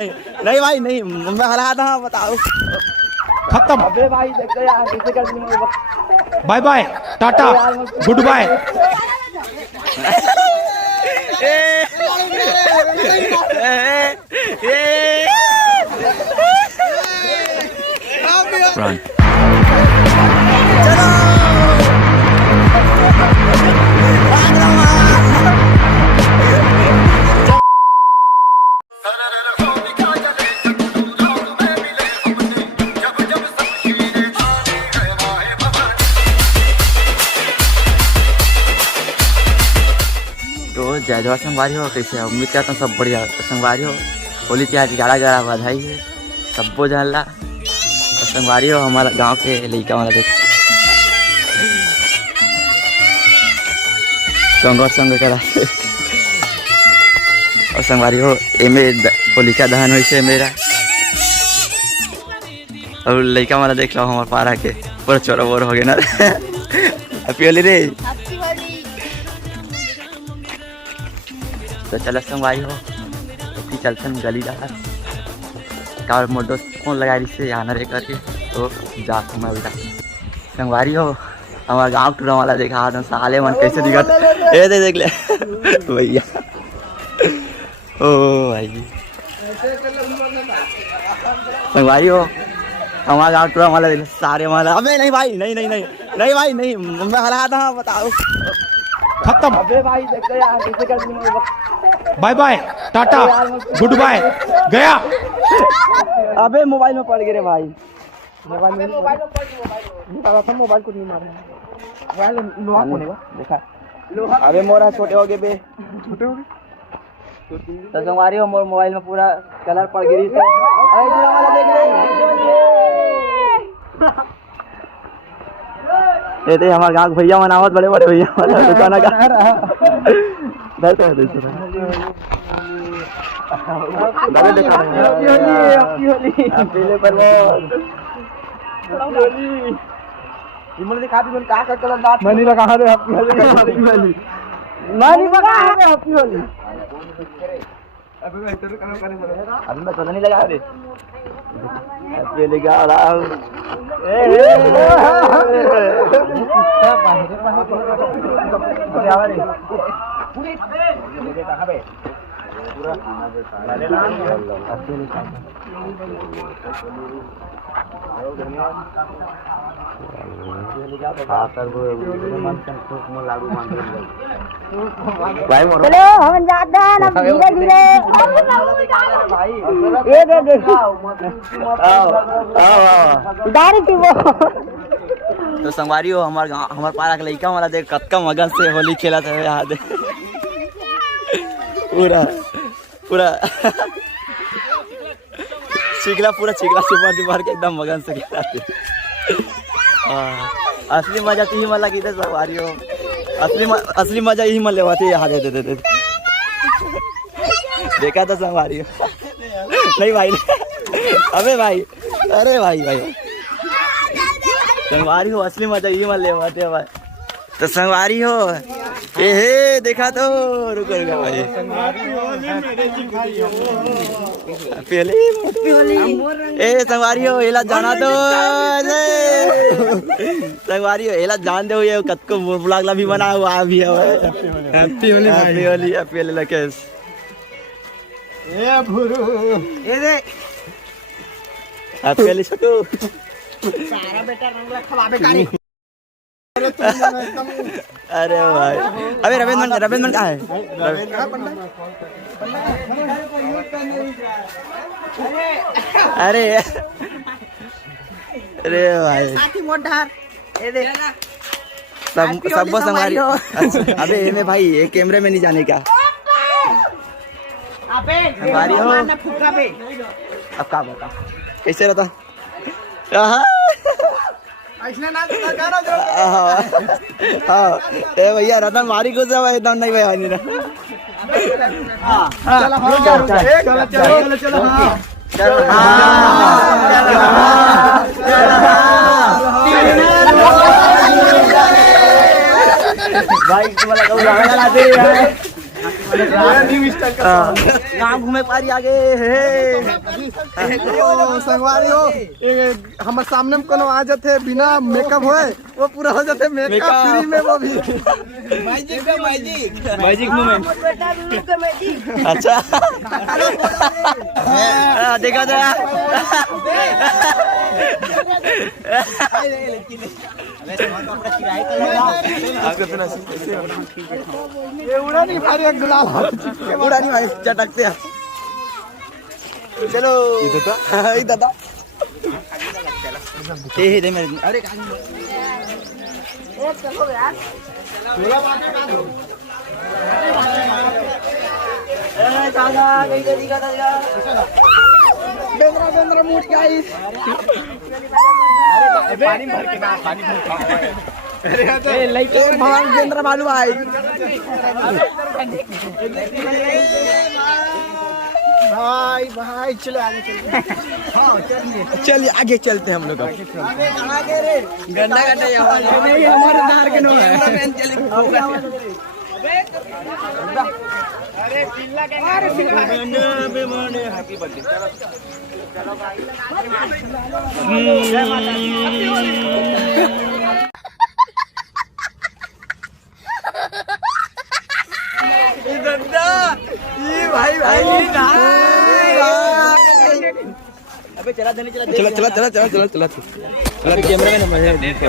नहीं भाई नहीं, मैं हरा था, बताओ। खत्म। अबे भाई देखो यार, किसी का bye bye, tata, goodbye. Run. तो जय जवाहर संगवारी हो, कैसे हो? उम्मीद करता हूँ सब बढ़िया संगवारी हो। होली की आज 11 बधाई है सबको जानला। और संगवारी हो हमारा गांव के लड़का वाला देख संग करा। और संगवारी हो एमे होलिका दहन हो से मेरा, और लड़का वाला देख लो हमारे पारा के पूरा चोरा बोर हो गया ना। हैप्पी होली रे। तो चलो संगवारी हो तो चलते हैं गली जा कार मोर दोस्त फोन लगा रही से आना रे करके, तो जा मैं उधर संगवारी हो हमारा गाँव टूरा वाला देखा तो साले मन कैसे दिखा ये देख ले भैया। ओ भाई संगवारी हो हमारा गाँव टूरा वाला देख सारे वाला। अबे नहीं भाई नहीं नहीं नहीं नहीं भाई नहीं, मैं हरा था, बताओ। खत्म। अबे भाई देखो यार, किसी का bye bye, tata, goodbye, गया। अबे मोबाइल में पड़ गए रे भाई, मोबाइल को नहीं मारना, लोहा कोने का देखा। अबे मोरा छोटे हो गए बे, छोटे हो गए तो संगवारी हो मोर मोबाइल में पूरा कलर पड़ गई। ये तो हमारे गाँव भैया मनावत, बड़े बड़े भैया दुकान का अभी मैं सोना नहीं लगा रे चलो हम जाते हैं ना धीरे धीरे। ये दे दारू थी वो। तो संगवारी हो हमारे पारा के लड़का वाला देख कतका मगन से होली खेला था याद है पूरा पूरा चिकला पूरा चिकला सुपर के एकदम मगन से खेला थे। असली मजा तो ही मला की संगवारी हो, असली मजा यही मन लेवा थे यहाँ दे देखा था संगवारी हो। नहीं भाई अबे भाई, अरे भाई भाई संगवारी हो असली मजा यही मन लेवा थे भाई। तो संगवारी हो ए देखा तो रुको भाई ए संगवारी हो एला जाना तो संगवारी हो एला जान दो ये कतको ब्लॉग भी बना हुआ भी है। Happy Holi happy Holi happy Holi Lakesh ए भुरु ए दे हैप्पी होली छोटू सारा बेटा रंग खवाबे कानी। अरे भाई अबे रविंद्र कहाँ है? अरे अरे भाई सब संगवारी। अबे ये भाई ये कैमरे में नहीं जाने का। संगवारी हो अब क्या बता कैसे रहता? हाँ ए भैया रतन मारी को सब एकदम नहीं भैया नहीं भाई तुम्हारा गाँव घूमे पारी आगे है। संगवारी हो हमारे सामने में कोनो आ जाते बिना मेकअप होए वो पूरा हो जाते मेकअप फ्री में वो भी मैजिक मोमेंट। अच्छा देखा था ये उड़ा नहीं पा रही गुलाल उड़ा नहीं भाई चटकते हैं। चलो इधर था ये दे मेरे अरे चलो यार बेंद्रा मूड गाइस पानी भर के पानी भगवान बेंद्रा भालू भाई भाई भाई चलो आगे चलिए आगे चलते हैं हम लोग गन्ना काटा नहीं हमारे नार के नो है अरे पिल्ला हैप्पी बर्थडे भाई भाई अबे चला चला कैमरा में नंबर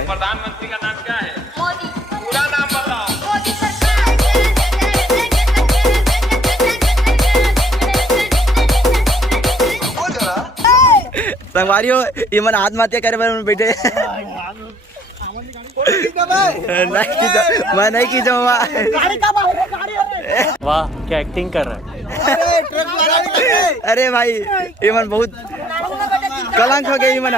प्रधानमंत्री का नाम क्या है? पूरा नाम बताओ। संगवारी हो ये मन आत्महत्या करे पर बैठे मैं नहीं की जाऊँ वाह क्या एक्टिंग कर रहा है। अरे भाई ये मन बहुत कलंक हो गया ये मन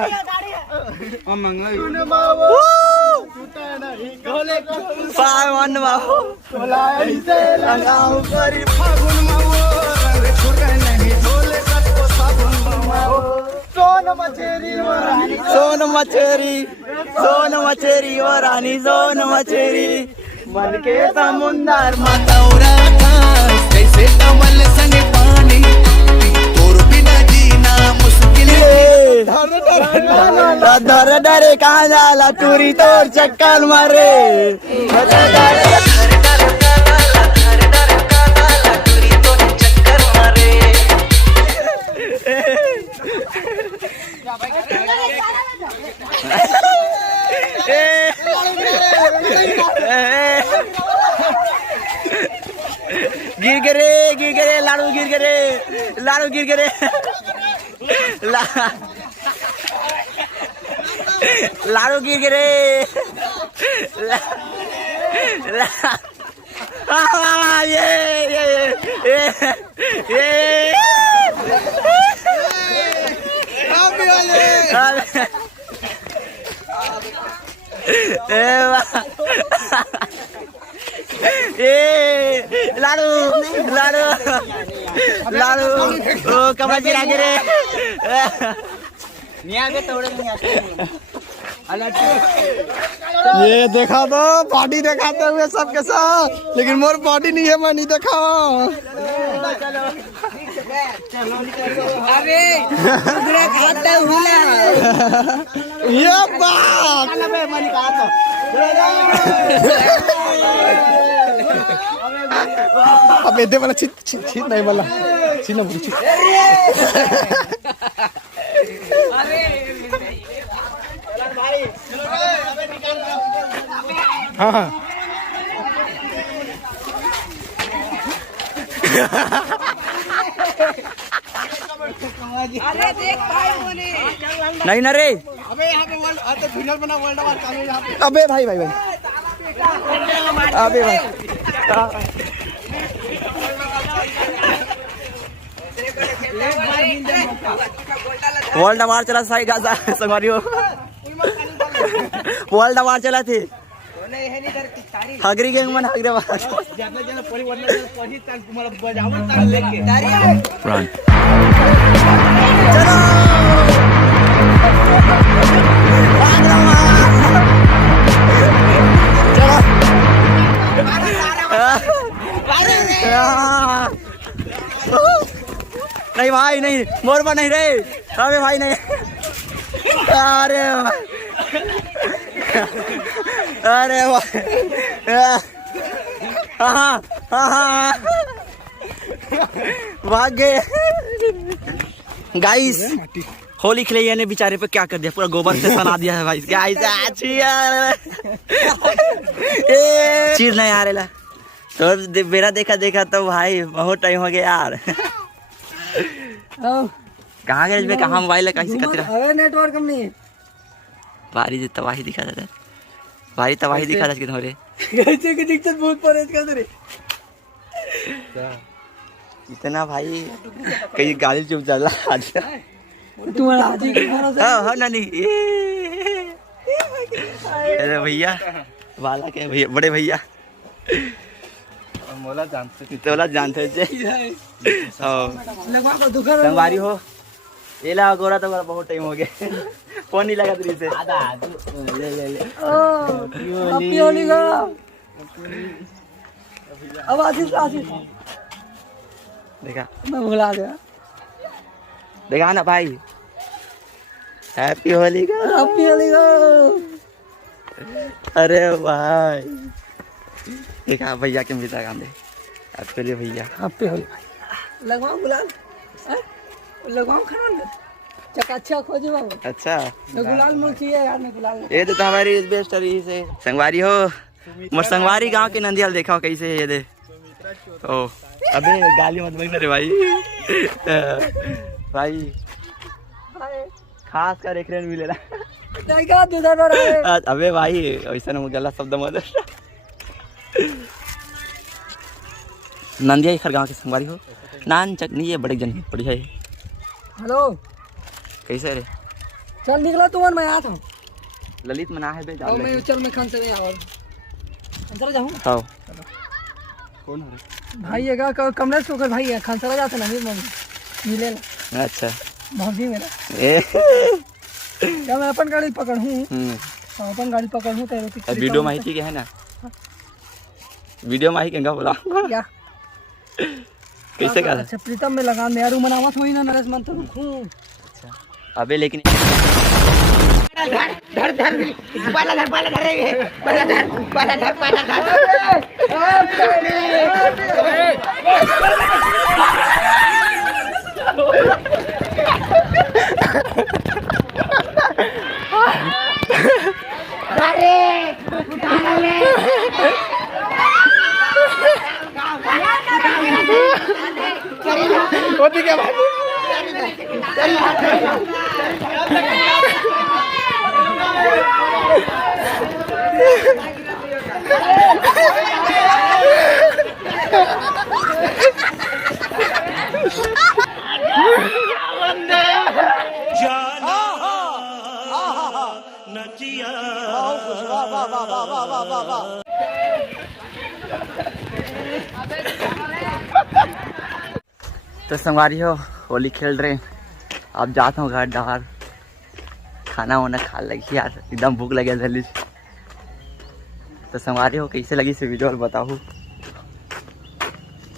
सोन मचेरी ओ रानी सोन मचेरी मन के समुंदर मतौरा कैसे कमल संग पानी तोर बिना जीना मुश्किल डर डरे कहाँ जाला टूरी तोर चक्कर मारे गिर गरे लाड़ू गिर गरे लाड़ू गिर गरे लाड़ू ओ कमल गिरा गिरे ये देखा दो बॉडी दिखाते हुए सबके साथ लेकिन मोर बॉडी नहीं है मैं नहीं देखा अरे खाता हुआ ये बात अब इधर वाला छीट नहीं वाला छीट ना बुरी हाँ हाँ अरे देख भाई बोले नहीं ना रे अबे यहाँ पे वर्ल्ड फिनल बना वर्ल्ड वार चालू यहाँ पे अबे भाई अबे भाई वर्ल्ड वार चला साई गाजा संगवारी हो वर्ल्ड वार चला थे हगरी गैंग मन हगरे वार नहीं भाई नहीं भाई मोर नहीं रे, अबे भाई नहीं। अरे अरे हाँ भाग गए गाइस। होली खेले ने बेचारे पे क्या कर दिया, पूरा गोबर से सना दिया है भाई गाइस। चीर नहीं आ रहा तो मेरा देखा तो भाई बहुत टाइम हो गया यार। कहाँ गए बे, कहाँ मोबाइल है, कैसे करते रहा? नेटवर्क कम नहीं है। बारी तबाही दिखा था, बारी तबाही दिखा था किधर रे। कैसे की दिक्कत बहुत पड़े इसका रे। इतना भाई कहीं गाड़ी चुप चल रहा आज। तुम्हारा हाजी के भरोसे। हाँ नानी। अरे भैया वाला के भैया, बड़े भैया मोला जानते तोला जानते थे। लगवा को दुखर संगवारी हो ये ला गोरा तो बहुत टाइम हो गया, फोन नहीं लगा तुझे से। ले ले ले हैप्पी होली का। अब आशीष देखा, मैं भुला गया। देखा ना भाई, हैप्पी होली का। हैप्पी होली का। अरे भाई देखा भैया के मिलता काम दे आपके भैया। हैप्पी होली लगवाओ गुलाल, लगवाओ खाना चकाचक हो जाओ। अच्छा तो गुलाल मोल चाहिए यार, ने गुलाल ये तो हमारी बेस्ट रही से संगवारी हो। मोर संगवारी गांव के नंदियाल देखा हो कैसे ये दे। ओ अबे गाली मत बकना रे भाई। भाई खास कर एक रेन मिलेला। देखा दूसरा रहा। अबे भाई ऐसा ना गलत शब्द मत। नंदिया खर गांव के संगवारी हो, नान चटनी ये बड़े जन बढ़िया है। हेलो कैसे रे? चल निकला तुम, मैं आता हूँ। ललित मना है बे और मैं चल मैं खान से नहीं आवा, खान जाऊँ। हाँ कौन है भाई है कमलेश को भाई है, खान चला जाता ना मिले ना। अच्छा भाभी मेरा ए क्या मैं अपन गाड़ी पकड़ूँ? अपन गाड़ी पकड़ूँ तो वीडियो माही के है ना, वीडियो माही के बोला क्या कैसे कर? अच्छा प्रीतम में लगा मैं यारू मनावत हुई ना नरस मन तो रुकूं। अच्छा अबे लेकिन होती क्या बात? तो संगवारी हो होली खेल रहे हैं, अब जाता हूँ घर डार खाना वाना खा लगी यार, एकदम भूख लगे जल्दी। तो संगवारी हो कैसे लगी इस वीडियो बताओ,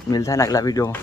मिलता है ना अगला वीडियो में।